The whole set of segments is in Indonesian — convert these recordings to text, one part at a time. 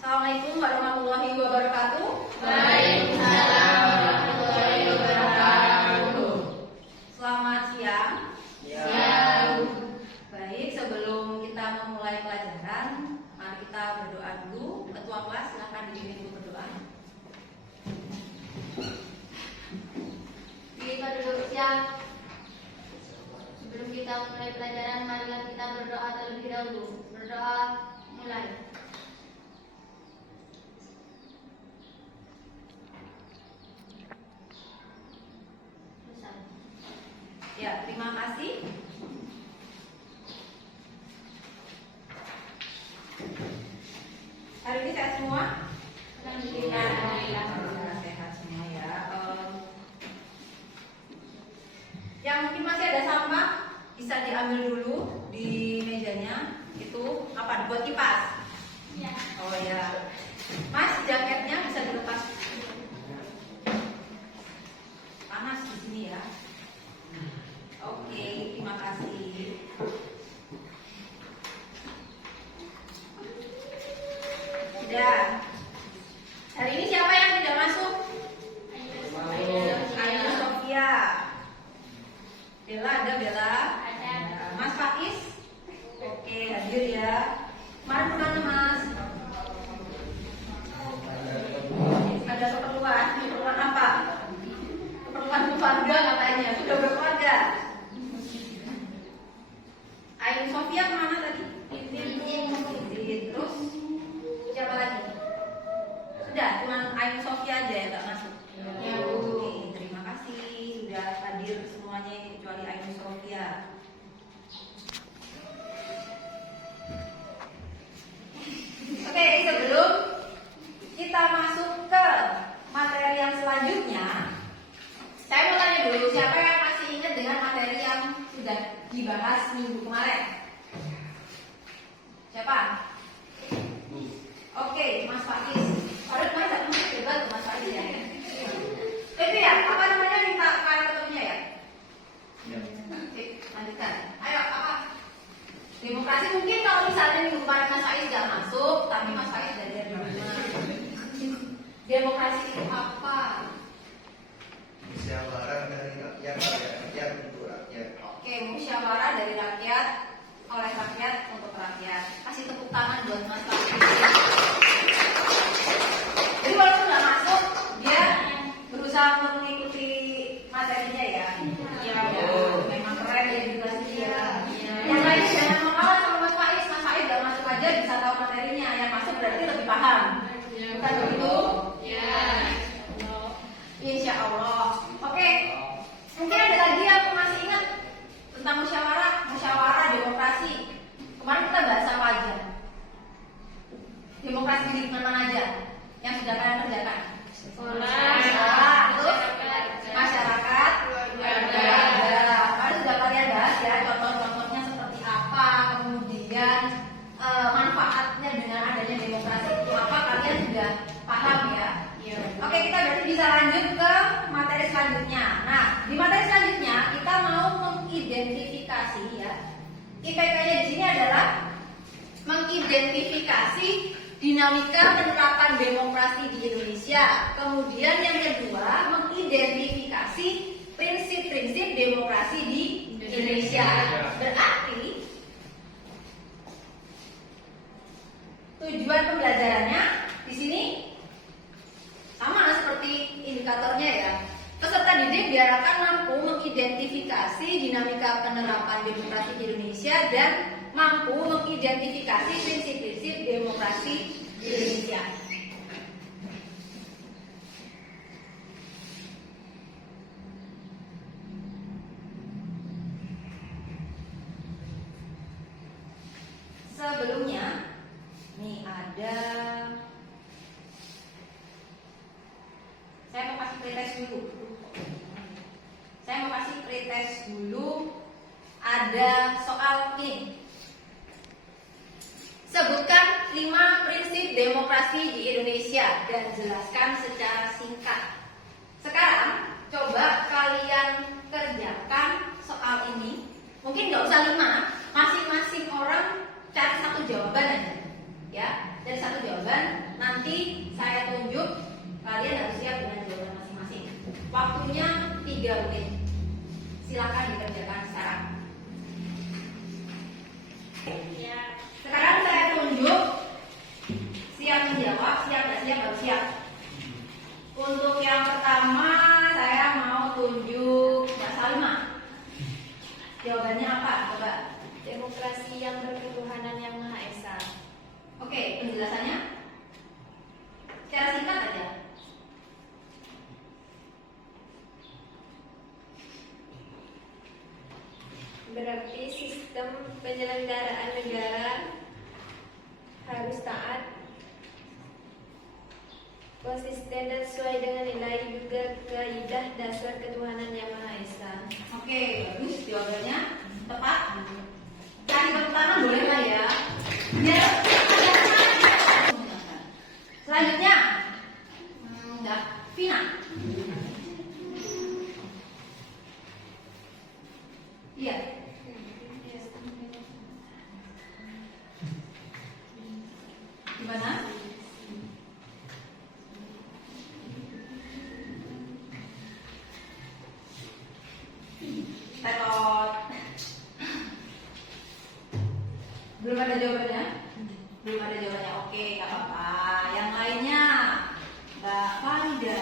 Assalamualaikum warahmatullahi wabarakatuh. Waalaikumsalam warahmatullahi wabarakatuh. Selamat siang. Siang. Baik, sebelum kita memulai pelajaran, mari kita berdoa dulu. Ketua kelas silakan dipimpin untuk berdoa. Kita duduk siang. Sebelum kita mulai pelajaran, marilah kita berdoa terlebih dahulu. Berdoa mulai. Ya, terima kasih. Hari ini sehat semua? Alhamdulillah sehat semua ya. Yang mungkin masih ada sampah bisa diambil dulu di mejanya. Itu apa? Buat kipas? Ya. Oh ya. Mas, jaketnya bisa dilepas. Panas di sini ya. Oke, terima kasih. Sudah. Hari ini siapa yang tidak masuk? Ayu Sofia. Bella ada Bella? Ada. Mas Faiz? Oke, hadir ya. Mari kemana Mas? Ada keperluan? Keperluan apa? Keperluan keluarga katanya. Sudah berkeluarga. Ayu Sofia kemana tadi? Izin. Terus siapa lagi? Sudah, cuman Ayu Sofia aja yang nggak masuk. Ya. Oke, terima kasih sudah hadir semuanya ini kecuali Ayu Sofia. Oke, sebelum kita masuk ke materi yang selanjutnya, saya mau tanya dulu, siapa yang masih ingat dengan materi yang sudah dibahas minggu kemarin? Siapa? Oke, Mas Faiz. Padahal kemarin saya masih debat ke Mas Faiz ya. Itu ya, apa namanya minta file ketemunya ya? Oke, lanjutkan. Ayo, apa? Demokrasi mungkin kalau misalnya minggu kemarin Mas Faiz nggak masuk, tapi Mas Faiz belajar di rumah. Demokrasi itu apa? Musyawarah dari rakyat oleh rakyat untuk rakyat. Oke, musyawarah dari rakyat oleh rakyat untuk rakyat. Kasih tepuk tangan buat Mas Faiz. Jadi walaupun nggak masuk, dia berusaha mengikuti materinya ya. Iya, memang keren ya edukasi ya. Yang lain jangan mengalah sama Mas Faiz. Mas Faiz nggak masuk aja bisa tahu materinya. Yang masuk berarti lebih paham. Bukan begitu? Ya. Insya Allah. Oke. Mungkin ada lagi yang masih ingat tentang musyawarah demokrasi. Kemarin kita bahas apa aja? Demokrasi di mana aja yang sudah kalian kerjakan? Sekolah, terus masyarakat, keluarga. Kemarin sudah kalian bahas ya contoh-contohnya seperti apa, kemudian manfaatnya dengan adanya demokrasi itu apa, kalian sudah paham ya? Oke, kita berarti bisa lanjut ke materi selanjutnya. Nah, di materi selanjutnya kita mau mengidentifikasi ya. IPK-nya di sini adalah mengidentifikasi dinamika penerapan demokrasi di Indonesia. Kemudian yang kedua, mengidentifikasi prinsip-prinsip demokrasi di Indonesia. Berarti tujuan pembelajarannya di sini sama seperti indikatornya ya. Peserta didik diharapkan mampu mengidentifikasi dinamika penerapan demokrasi di Indonesia dan mampu mengidentifikasi prinsip-prinsip demokrasi di Indonesia. Sebelumnya, nih ada. Saya mau kasih pretest dulu. Ada soal ini. Sebutkan 5 prinsip demokrasi di Indonesia dan jelaskan secara singkat. Sekarang coba kalian kerjakan soal ini. Mungkin nggak usah 5, masing-masing orang cari satu jawaban aja, ya. dari satu jawaban. Nanti saya tunjuk, kalian harus siap dengan jawaban masing-masing. Waktunya 3 menit. Silakan dikerjakan sekarang. Sekarang saya tunjuk. Siap menjawab, siap nggak siap, harus siap. Untuk yang pertama saya mau tunjuk Mbak Salma. Jawabannya apa? Coba. Demokrasi yang berketuhanan yang Maha Esa. Oke, penjelasannya secara singkat aja. Berarti sistem penyelenggaraan negara harus taat, konsisten dan sesuai dengan nilai juga kaidah dasar ketuhanan yang Maha Esa. Oke, bagus jawabannya tepat. Kasih tepuk tangan boleh lah ya. Biar ada semangat. Selanjutnya, Mbak Vina. Iya. Gimana? Tetot. Belum ada jawabannya? Belum ada jawabannya. Oke, nggak apa-apa. Yang lainnya, Mbak Farida.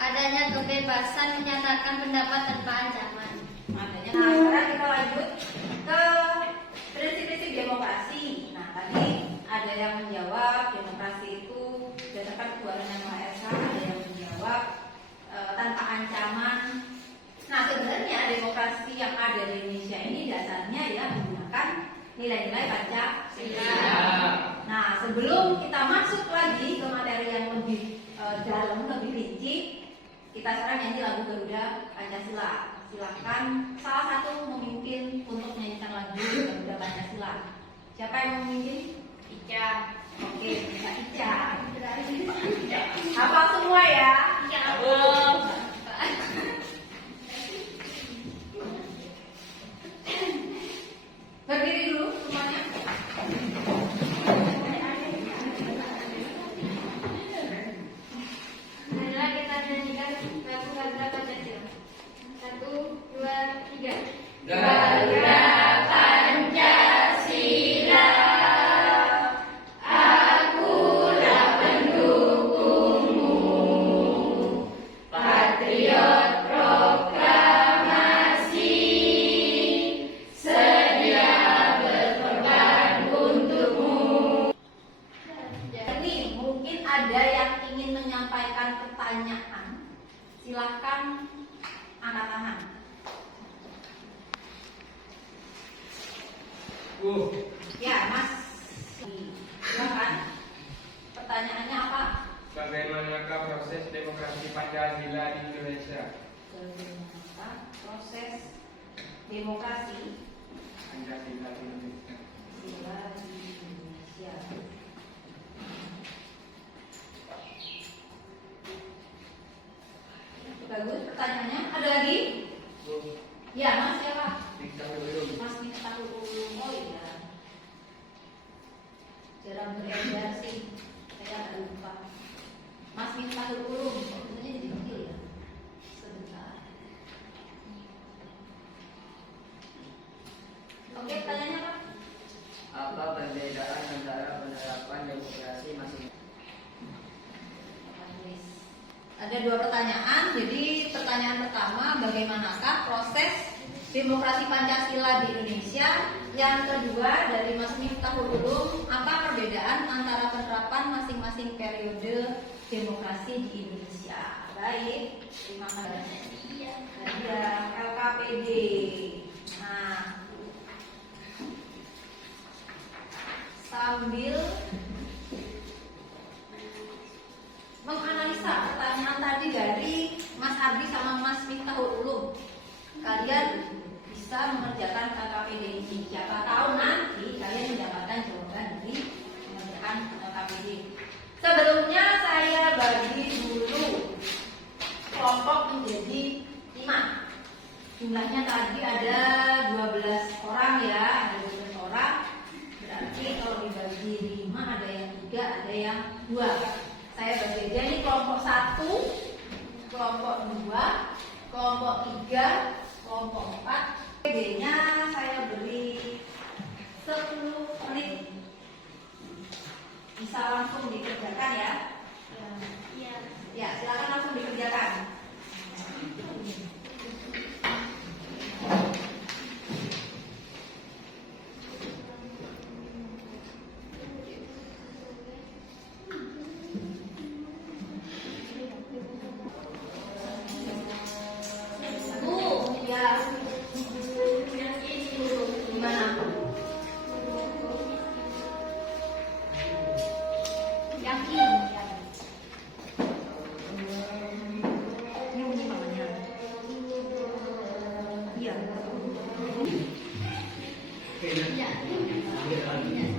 Adanya kebebasan menyatakan pendapat tanpa ancaman. Adanya. Nah, sekarang kita lanjut ke prinsip-prinsip demokrasi. Nah, tadi ada yang menjawab demokrasi itu berdasarkan ketuhanan yang Maha Esa. Ada yang menjawab tanpa ancaman. Nah, sebenarnya demokrasi yang ada di Indonesia ini dasarnya ya menggunakan nilai-nilai Pancasila. Nah, sebelum kita masuk lagi ke materi yang lebih dalam, lebih rinci, kita sekarang nyanyi lagu Garuda Pancasila. Silakan salah satu memimpin untuk menyanyikan lagu Garuda Pancasila. Siapa yang memimpin? Ica. Oke, Kak Ica. Hafal semua ya? Iya. Berdiri dulu semuanya. Marilah kita nyanyikan lagu Garuda Pancasila. 1, 2, 3. Garuda Pancasila. Patriot proklamasi, sedia berkorban untukmu. Jadi mungkin ada yang ingin menyampaikan pertanyaan. Silahkan angkat tangan. Ya, Mas. Silahkan. Pertanyaannya apa? Bagaimanakah proses demokrasi Pancasila di Indonesia? Bagaimana proses demokrasi Pancasila di Indonesia. Pancasila di Indonesia? Bagus pertanyaannya. Ada lagi? Ya, Mas siapa? Mas Miftahul Ulum. Oh iya. Jarang beredar sih. Saya agak lupa. Mas Miftahul Ulum. Sebenarnya jadi kecil ya. Sebentar. Oke, pertanyaannya apa? Apa perbedaan antara penerapan demokrasi masing-masing? Ada 2 pertanyaan. Jadi pertanyaan pertama, bagaimanakah proses demokrasi Pancasila di Indonesia? Yang kedua dari Mas Miftahul Ulum, apa perbedaan antara penerapan masing-masing periode demokrasi di Indonesia? Baik, terima kasih. Ada LKPD. Nah, sambil menganalisa pertanyaan tadi dari Mas Ardi sama Mas Miftahul Ulum, kalian bisa mengerjakan LKPD ini. Siapa tahu nanti kalian mendapatkan jawaban dari mengerjakan LKPD. Sebelumnya saya bagi dulu kelompok menjadi 5. Jumlahnya tadi ada 12 orang ya, ada 12 orang. ada yang 2. Saya bagi aja ini kelompok 1, kelompok 2, kelompok 3, kelompok 4. PD-nya saya beri 10 menit. Bisa langsung dikerjakan ya. Iya. Ya, silakan langsung dikerjakan. Ya. Gimana? Yang ini. Ini bunyi mamanya. Iya.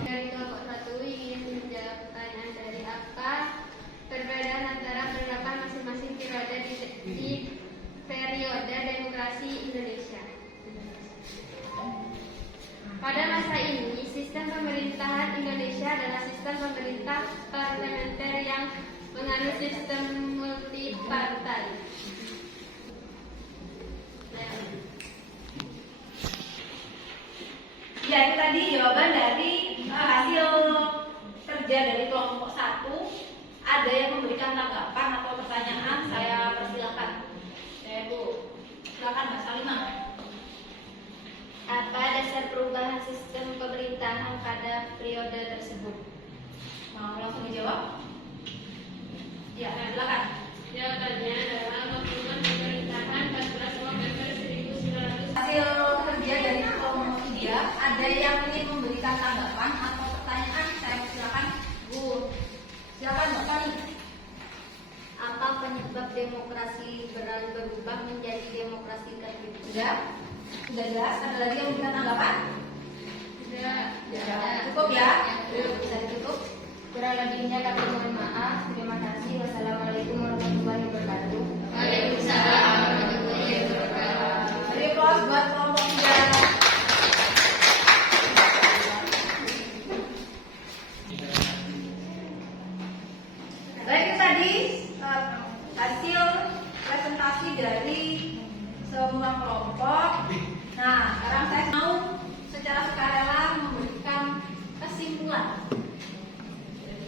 Dari kelompok 1 ingin menjawab pertanyaan dari apa perbedaan antara penerapan masing-masing periode di periode demokrasi Indonesia. Pada masa ini, sistem pemerintahan Indonesia adalah sistem pemerintah parlementer yang menganut sistem multipartai. Ya, itu tadi jawaban dari hasil kerja dari kelompok 1. Ada yang memberikan tanggapan atau pertanyaan, saya persilakan. Ya, Bu. Silakan Mbak Salimah. Apa dasar perubahan sistem pemerintahan pada periode tersebut? Mau langsung dijawab? Ya, silakan. Jawabannya adalah dokumen pemerintahan 14 November 1900. Hasil kerja dari kelompok 3, ada yang ingin memberikan tanggapan atau pertanyaan, saya persilakan. Bu. Silakan Mbak Fani. Apa penyebab demokrasi liberal berubah menjadi demokrasi tertutup? Sudah jelas? Ada lagi yang memberikan tanggapan? Cukup ya? Bisa ditutup. Kurang lebihnya kami mohon maaf. Terima kasih. Wassalamualaikum warahmatullahi wabarakatuh. Waalaikumsalam warahmatullahi wabarakatuh. Beri applause buat kelompok 3. Baik, itu tadi hasil presentasi dari semua kelompok. Nah, sekarang saya mau secara sukarela memberikan kesimpulan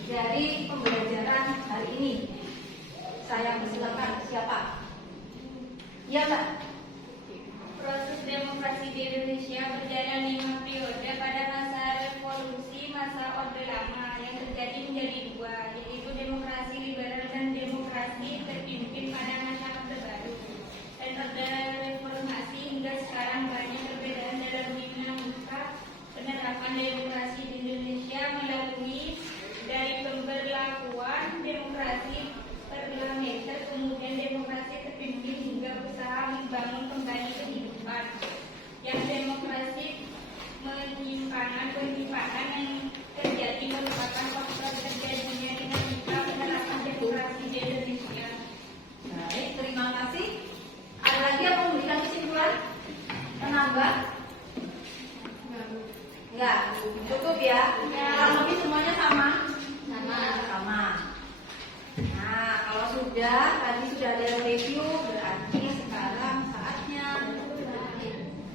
dari pembelajaran hari ini. Saya persilakan siapa? Iya, Mbak. Proses demokrasi di Indonesia berjalan 5 periode pada masa revolusi, masa Orde Lama yang terjadi menjadi 2, yaitu demokrasi liberal dan demokrasi terpimpin pada masa Orde Baru. Dan Orde Reformasi hingga sekarang banyak perbedaan dalam dinamika penerapan demokrasi di Indonesia melalui dari pemberlakuan demokrasi parlementer, kemudian demokrasi terpimpin hingga usaha membangun kembali kehidupan. Yang demokrasi penyimpanan yang terjadi merupakan faktor terjadinya dinamika penerapan demokrasi di Indonesia. Baik, terima kasih. Ada lagi yang mau memberikan kesimpulan? Menambah? Enggak, cukup ya. Kurang lebih semuanya sama. Sama. Nah, kalau sudah, tadi sudah ada yang review, berarti sekarang saatnya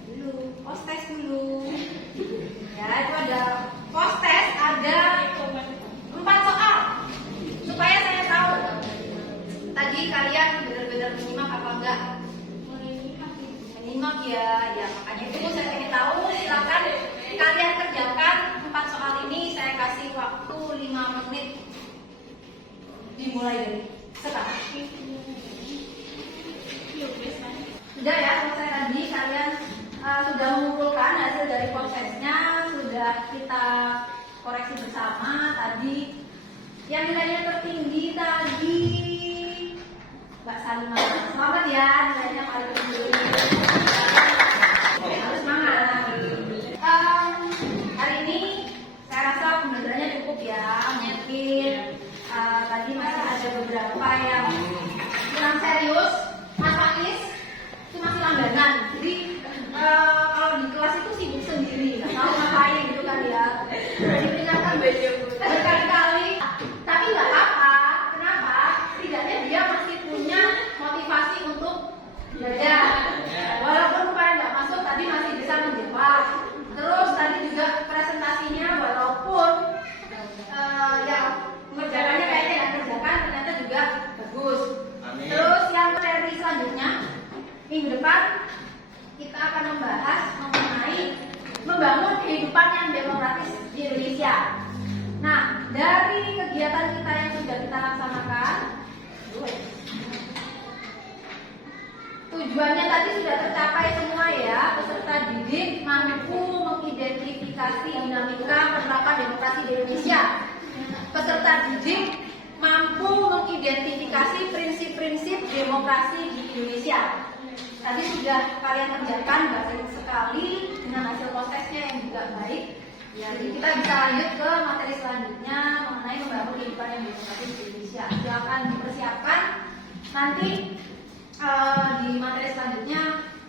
dulu post test dulu. Ya, itu ada post test, ada 4 soal. Supaya saya tahu tadi kalian benar-benar menyimak apa enggak. Menyimak ya, makanya itu saya ingin tahu. Silakan kalian kerjakan 4 soal ini. Saya kasih waktu 5 menit. Dimulai dari sekarang. Sudah ya, selesai tadi kalian sudah mengumpulkan hasil dari prosesnya, sudah kita koreksi bersama. Tadi yang nilainya tertinggi tadi Mbak Salimah. Selamat ya, nilainya paling tinggi. Harus semangat. Hari ini saya rasa pembelajarannya cukup ya. Mungkin tadi masih ada beberapa yang kurang serius. Mas Faiz itu masih langganan. Jadi kalau di kelas itu sibuk sendiri, nggak tahu ngapain gitu kan ya. Diperingatkan berkali-kali. kegiatan kita yang sudah kita laksanakan, tujuannya tadi sudah tercapai semua ya. Peserta didik mampu mengidentifikasi dinamika penerapan demokrasi di Indonesia. Peserta didik mampu mengidentifikasi prinsip-prinsip demokrasi di Indonesia. Tadi sudah kalian kerjakan baik sekali dengan hasil prosesnya yang juga baik. Ya, jadi kita bisa lanjut ke materi selanjutnya mengenai membangun kehidupan yang demokratis di Indonesia. Silakan dipersiapkan. Nanti di materi selanjutnya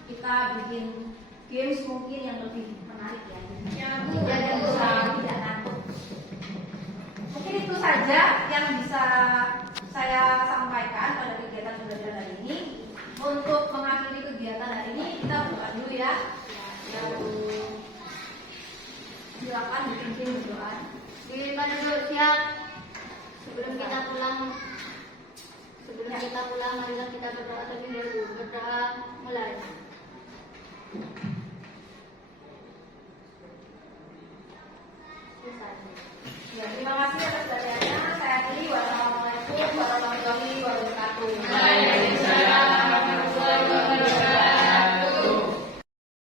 kita bikin games mungkin yang lebih menarik ya. Jangan tidak ngantuk. Mungkin itu saja yang bisa saya sampaikan pada kegiatan belajar hari ini. Untuk mengakhiri kegiatan hari ini kita buka dulu ya. Silakan dipimpin berdoa. Kita duduk siap. Sebelum kita pulang, marilah kita berdoa terlebih dahulu. Berdoa mulai. Ya, terima kasih atas perhatiannya. Saya akhiri. Wassalamualaikum warahmatullahi wabarakatuh.